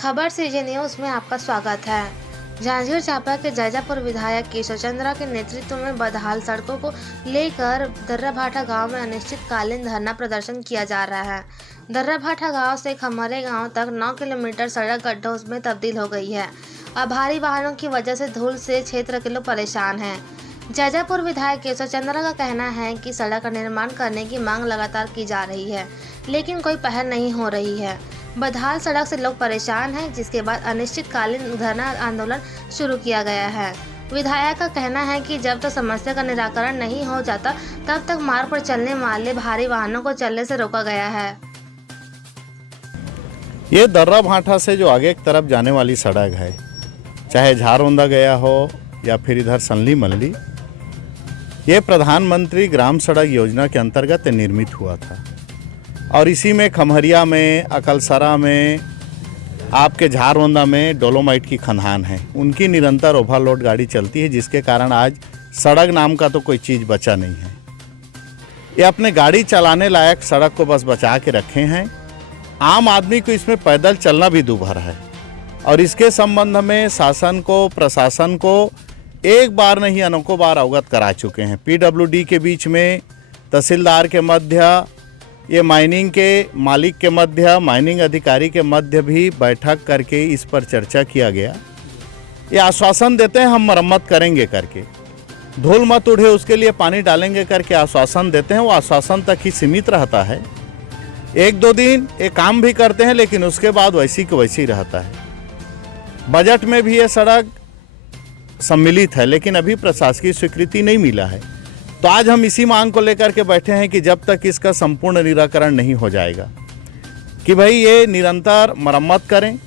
खबर सीजे न्यूज में आपका स्वागत है। जांजगीर चांपा के जैजापुर विधायक केशव चंद्रा के नेतृत्व में बदहाल सड़कों को लेकर दर्राभाठा गांव में अनिश्चितकालीन धरना प्रदर्शन किया जा रहा है। दर्राभाठा गांव से खमरे गांव तक 9 किलोमीटर सड़क गड्ढों में तब्दील हो गई है और भारी वाहनों की वजह से धूल से क्षेत्र के लोग परेशान हैं। जैजापुर विधायक केशव चंद्रा का कहना है कि सड़क का निर्माण करने की मांग लगातार की जा रही है, लेकिन कोई पहल नहीं हो रही है। बदहाल सड़क से लोग परेशान हैं, जिसके बाद अनिश्चितकालीन धरना आंदोलन शुरू किया गया है। विधायक का कहना है कि जब तक समस्या का निराकरण नहीं हो जाता तब तक मार्ग पर चलने वाले भारी वाहनों को चलने से रोका गया है। ये दर्राभाठा से जो आगे की तरफ जाने वाली सड़क है, चाहे झारौंदा गया हो या फिर इधर सनली मल्ली, ये प्रधानमंत्री ग्राम सड़क योजना के अंतर्गत निर्मित हुआ था और इसी में खमहरिया में, अकलसरा में, आपके झारौंदा में डोलोमाइट की खदान है। उनकी निरंतर ओवरलोड गाड़ी चलती है, जिसके कारण आज सड़क नाम का तो कोई चीज़ बचा नहीं है। ये अपने गाड़ी चलाने लायक सड़क को बस बचा के रखे हैं। आम आदमी को इसमें पैदल चलना भी दूभर है और इसके संबंध में शासन को, प्रशासन को एक बार नहीं अनेकों बार अवगत करा चुके हैं। पीडब्ल्यूडी के बीच में, तहसीलदार के मध्य, ये माइनिंग के मालिक के मध्य, माइनिंग अधिकारी के मध्य भी बैठक करके इस पर चर्चा किया गया। ये आश्वासन देते हैं हम मरम्मत करेंगे करके, धूल मत उड़े उसके लिए पानी डालेंगे करके आश्वासन देते हैं। वो आश्वासन तक ही सीमित रहता है। 1-2 दिन ये काम भी करते हैं, लेकिन उसके बाद वैसी की वैसी रहता है। बजट में भी ये सड़क सम्मिलित है, लेकिन अभी प्रशासकीय स्वीकृति नहीं मिला है। तो आज हम इसी मांग को लेकर के बैठे हैं कि जब तक इसका संपूर्ण निराकरण नहीं हो जाएगा कि भाई ये निरंतर मरम्मत करें।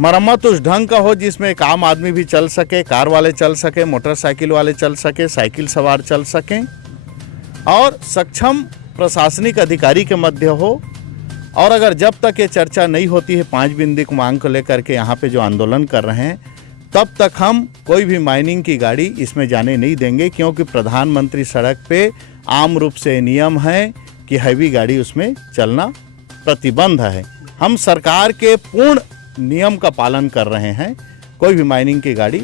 मरम्मत उस ढंग का हो जिसमें एक आम आदमी भी चल सके, कार वाले चल सके, मोटरसाइकिल वाले चल सके, साइकिल सवार चल सकें और सक्षम प्रशासनिक अधिकारी के मध्य हो। और अगर जब तक ये चर्चा नहीं होती है 5 बिंदु की मांग को लेकर के यहाँ पे जो आंदोलन कर रहे हैं, तब तक हम कोई भी माइनिंग की गाड़ी इसमें जाने नहीं देंगे, क्योंकि प्रधानमंत्री सड़क पे आम रूप से नियम है कि हैवी गाड़ी उसमें चलना प्रतिबंध है। हम सरकार के पूर्ण नियम का पालन कर रहे हैं, कोई भी माइनिंग की गाड़ी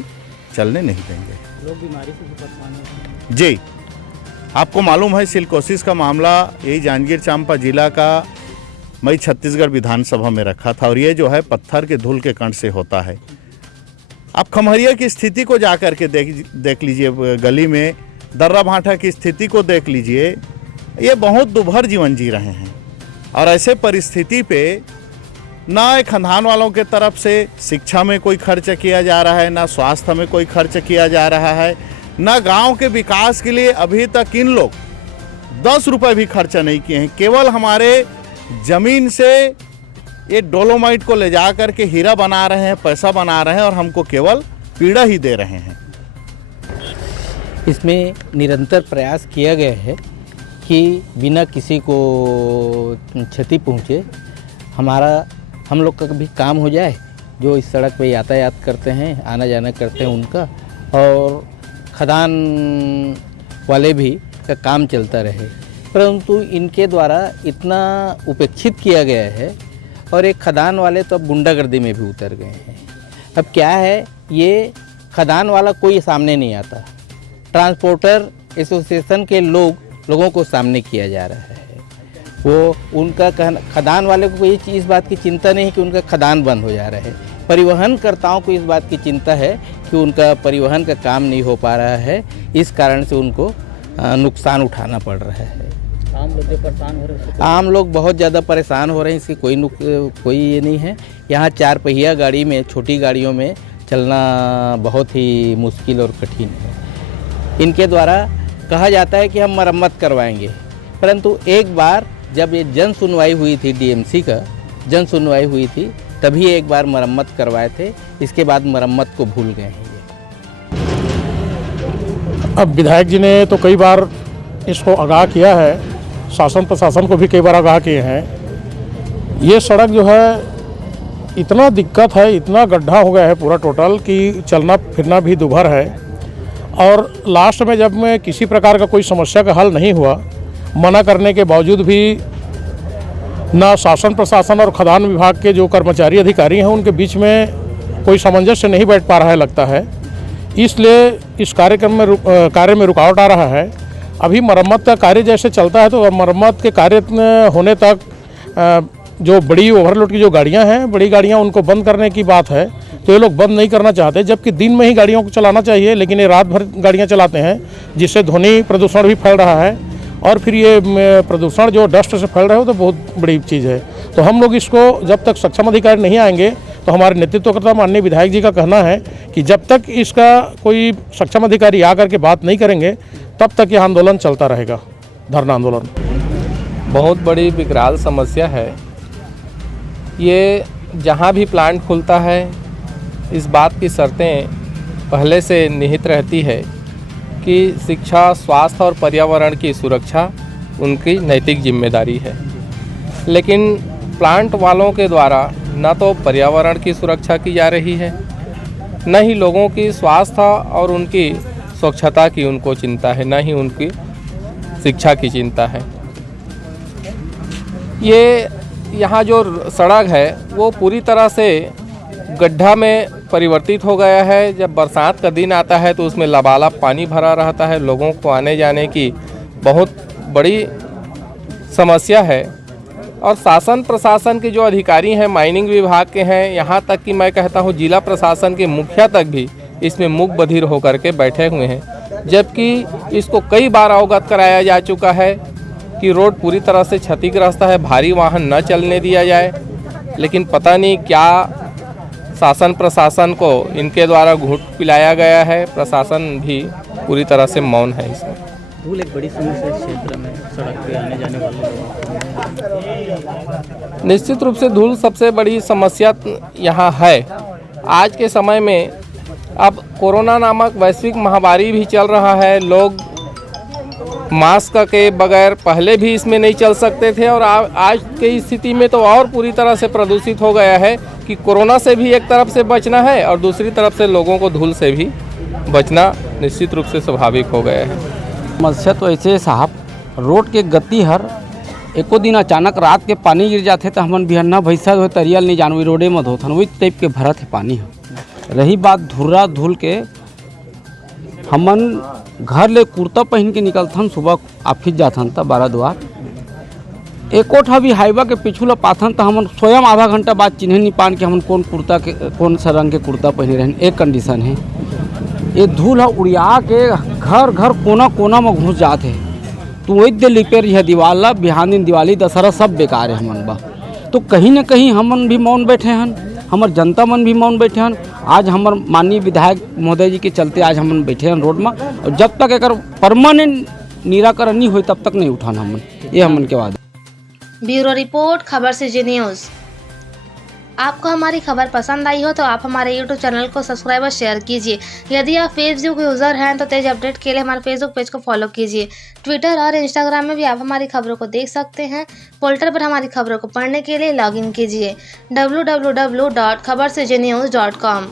चलने नहीं देंगे। लोग बीमारी से भी परेशान हैं जी। आपको मालूम है सिलिकोसिस का मामला यही जांजगीर चांपा जिला का मई छत्तीसगढ़ विधानसभा में रखा था और ये जो है पत्थर के धूल के कण से होता है। आप खमहरिया की स्थिति को जा कर के देख लीजिए, गली में दर्राभाठा की स्थिति को देख लीजिए। ये बहुत दुभर जीवन जी रहे हैं और ऐसे परिस्थिति पे ना एक खदान वालों के तरफ से शिक्षा में कोई खर्च किया जा रहा है, ना स्वास्थ्य में कोई खर्च किया जा रहा है, ना गांव के विकास के लिए अभी तक इन लोग 10 रुपये भी खर्चा नहीं किए हैं। केवल हमारे ज़मीन से ये डोलोमाइट को ले जा कर के हीरा बना रहे हैं, पैसा बना रहे हैं और हमको केवल पीड़ा ही दे रहे हैं। इसमें निरंतर प्रयास किया गया है कि बिना किसी को क्षति पहुँचे हम लोग का भी काम हो जाए, जो इस सड़क पे यातायात करते हैं, आना जाना करते हैं उनका, और खदान वाले भी का काम चलता रहे। परंतु इनके द्वारा इतना उपेक्षित किया गया है और एक खदान वाले तो अब गुंडागर्दी में भी उतर गए हैं। अब क्या है, ये खदान वाला कोई सामने नहीं आता। ट्रांसपोर्टर एसोसिएशन के लोगों को सामने किया जा रहा है। वो उनका खदान वाले को कोई इस बात की चिंता नहीं कि उनका खदान बंद हो जा रहा है। परिवहनकर्ताओं को इस बात की चिंता है कि उनका परिवहन का काम नहीं हो पा रहा है, इस कारण से उनको नुकसान उठाना पड़ रहा है। आम लोग जो परेशान हो रहे हैं, आम लोग बहुत ज़्यादा परेशान हो रहे हैं। इसकी कोई ये नहीं है। यहाँ 4 पहिया गाड़ी में, छोटी गाड़ियों में चलना बहुत ही मुश्किल और कठिन है। इनके द्वारा कहा जाता है कि हम मरम्मत करवाएंगे, परंतु एक बार जब ये जन सुनवाई हुई थी, डीएमसी का जन सुनवाई हुई थी, तभी एक बार मरम्मत करवाए थे। इसके बाद मरम्मत को भूल गए हैं। अब विधायक जी ने तो कई बार इसको आगाह किया है, शासन प्रशासन को भी कई बार आगाह किए हैं। ये सड़क जो है इतना दिक्कत है, इतना गड्ढा हो गया है पूरा टोटल कि चलना फिरना भी दुभर है। और लास्ट में जब में किसी प्रकार का कोई समस्या का हल नहीं हुआ, मना करने के बावजूद भी ना शासन प्रशासन और खदान विभाग के जो कर्मचारी अधिकारी हैं उनके बीच में कोई सामंजस्य नहीं बैठ पा रहा है लगता है, इसलिए इस कार्य में रुकावट आ रहा है। अभी मरम्मत का कार्य जैसे चलता है तो मरम्मत के कार्य होने तक जो बड़ी ओवरलोड की जो गाड़ियां हैं, बड़ी गाड़ियां, उनको बंद करने की बात है, तो ये लोग बंद नहीं करना चाहते, जबकि दिन में ही गाड़ियों को चलाना चाहिए, लेकिन ये रात भर गाड़ियां चलाते हैं, जिससे ध्वनि प्रदूषण भी फैल रहा है। और फिर ये प्रदूषण जो डस्ट से फैल रहा है वो तो बहुत बड़ी चीज़ है। तो हम लोग इसको जब तक सक्षम अधिकारी नहीं आएंगे तो हमारे नेतृत्वकर्ता माननीय विधायक जी का कहना है कि जब तक इसका कोई सक्षम अधिकारी आकर के बात नहीं करेंगे तब तक यह आंदोलन चलता रहेगा, धरना आंदोलन। बहुत बड़ी विकराल समस्या है ये। जहाँ भी प्लांट खुलता है इस बात की शर्तें पहले से निहित रहती है कि शिक्षा, स्वास्थ्य और पर्यावरण की सुरक्षा उनकी नैतिक जिम्मेदारी है, लेकिन प्लांट वालों के द्वारा न तो पर्यावरण की सुरक्षा की जा रही है, न ही लोगों की स्वास्थ्य और उनकी स्वच्छता की उनको चिंता है, न ही उनकी शिक्षा की चिंता है। ये यहाँ जो सड़क है वो पूरी तरह से गड्ढा में परिवर्तित हो गया है। जब बरसात का दिन आता है तो उसमें लबालब पानी भरा रहता है, लोगों को आने जाने की बहुत बड़ी समस्या है। और शासन प्रशासन के जो अधिकारी हैं, माइनिंग विभाग के हैं, यहाँ तक कि मैं कहता हूँ जिला प्रशासन के मुखिया तक भी इसमें मूक बधिर होकर के बैठे हुए हैं, जबकि इसको कई बार अवगत कराया जा चुका है कि रोड पूरी तरह से क्षतिग्रस्त है, भारी वाहन न चलने दिया जाए, लेकिन पता नहीं क्या शासन प्रशासन को इनके द्वारा घूंट पिलाया गया है। प्रशासन भी पूरी तरह से मौन है इसमें। धूल एक बड़ी समस्या इस क्षेत्र में, सड़क पे आने जाने वाले लोगों। निश्चित रूप से धूल सबसे बड़ी समस्या यहाँ है। आज के समय में अब कोरोना नामक वैश्विक महामारी भी चल रहा है, लोग मास्क के बगैर पहले भी इसमें नहीं चल सकते थे, और आज की स्थिति में तो और पूरी तरह से प्रदूषित हो गया है कि कोरोना से भी एक तरफ से बचना है और दूसरी तरफ से लोगों को धूल से भी बचना निश्चित रूप से स्वाभाविक हो गया है। समस्या तो ऐसे साहब, रोड के गति हर एको दिन अचानक रात के पानी गिर जाते तो हमन बिहन्ना भैंसा हो तरियल नहीं जानवी रोडे में धोथन, वही टाइप के भरत है पानी है। रही बात धुर्रा धूल के, हमन घर ले कुर्ता पहन के निकलथन, सुबह ऑफिस जाथन त 12 द्वार एको ठा भी हाईवा के पीछू ला पाथन तो हमन स्वयं आधा घंटा बाद चिन्ह नहीं पान के हमन कौन सा रंग के कुर्ता पहने रहन। एक कंडीशन है, ये धूल है उड़िया के घर घर कोना कोना में घुस जाते है, तो वही दे लिपेर यह दीवार ला बिहान दिन दिवाली दशहरा सब बेकार है हमन बा। तो कहीं न कहीं हमन भी मौन बैठे हन, हमर जनता मन भी मौन बैठे हन। आज हमर माननीय विधायक महोदय जी के चलते आज हमन बैठे हन रोड में, और जब तक एक परमानेंट निराकरण नहीं हो तब तक नहीं उठाना हमन, ये हमन के वादा। ब्यूरो रिपोर्ट, खबर से जी न्यूज़। आपको हमारी खबर पसंद आई हो तो आप हमारे YouTube चैनल को सब्सक्राइब और शेयर कीजिए। यदि आप फेसबुक यूज़र हैं तो तेज अपडेट के लिए हमारे फेसबुक पेज को फॉलो कीजिए। ट्विटर और इंस्टाग्राम में भी आप हमारी खबरों को देख सकते हैं। पोर्टल पर हमारी खबरों को पढ़ने के लिए लॉगिन कीजिए www.khabarsejnews.com।